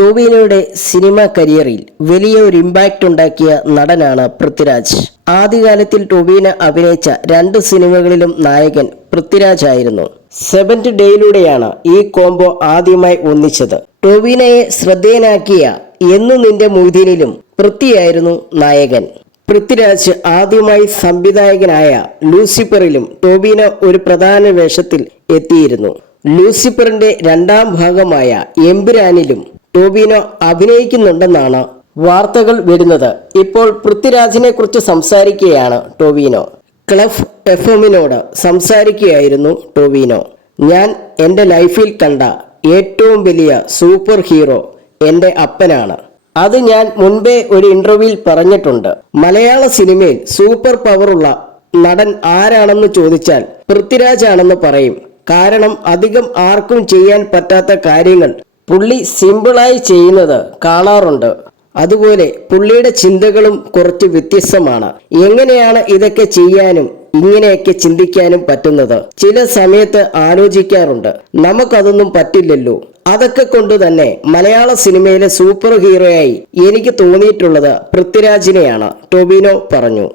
ടോവിനോയുടെ cinema കരിയറിൽ വലിയ ഒരു ഇമ്പാക്റ്റ് ഉണ്ടാക്കിയ നടനാണ് പൃഥ്വിരാജ്. ആദ്യകാലത്തിൽ ടൊവീന അഭിനയിച്ച രണ്ട് സിനിമകളിലും നായകൻ പൃഥ്വിരാജ് ആയിരുന്നു. സെവൻത് ഡേയിലൂടെയാണ് ഈ കോംബോ ആദ്യമായി ഒന്നിച്ചത്. ടൊവീനയെ ശ്രദ്ധേയനാക്കിയ എന്നു നിന്റെ മൊയ്തീനിലും പൃഥ്വിയായിരുന്നു നായകൻ. പൃഥ്വിരാജ് ആദ്യമായി സംവിധായകനായ ലൂസിഫറിലും ടോബീന ഒരു പ്രധാന വേഷത്തിൽ എത്തിയിരുന്നു. ലൂസിഫറിന്റെ രണ്ടാം ഭാഗമായ എമ്പുരാനിലും ടോബിനോ അഭിനയിക്കുന്നുണ്ടെന്നാണ് വാർത്തകൾ വരുന്നത്. ഇപ്പോൾ പൃഥ്വിരാജിനെ കുറിച്ച് സംസാരിക്കുകയാണ് ടോവിനോ. ക്ലഫ് എഫ് എമ്മിനോട് സംസാരിക്കുകയായിരുന്നു ടോബിനോ ഞാൻ എന്റെ ലൈഫിൽ കണ്ട ഏറ്റവും വലിയ സൂപ്പർ ഹീറോ എന്റെ അപ്പനാണ്. അത് ഞാൻ മുൻപേ ഒരു ഇന്റർവ്യൂവിൽ പറഞ്ഞിട്ടുണ്ട്. മലയാള സിനിമയിൽ സൂപ്പർ പവറുള്ള നടൻ ആരാണെന്ന് ചോദിച്ചാൽ പൃഥ്വിരാജ് ആണെന്ന് പറയും. കാരണം അധികം ആർക്കും ചെയ്യാൻ പറ്റാത്ത കാര്യങ്ങൾ പുള്ളി സിമ്പിളായി ചെയ്യുന്നത് കാണാറുണ്ട്. അതുപോലെ പുള്ളിയുടെ ചിന്തകളും കുറച്ച് വ്യത്യസ്തമാണ്. എങ്ങനെയാണ് ഇതൊക്കെ ചെയ്യാനും ഇങ്ങനെയൊക്കെ ചിന്തിക്കാനും പറ്റുന്നത്? ചില സമയത്ത് ആലോചിക്കാറുണ്ട്. നമുക്കതൊന്നും പറ്റില്ലല്ലോ. അതൊക്കെ കൊണ്ട് തന്നെ മലയാള സിനിമയിലെ സൂപ്പർ ഹീറോയായി എനിക്ക് തോന്നിയിട്ടുള്ളത് പൃഥ്വിരാജിനെയാണ് ടൊബിനോ പറഞ്ഞു.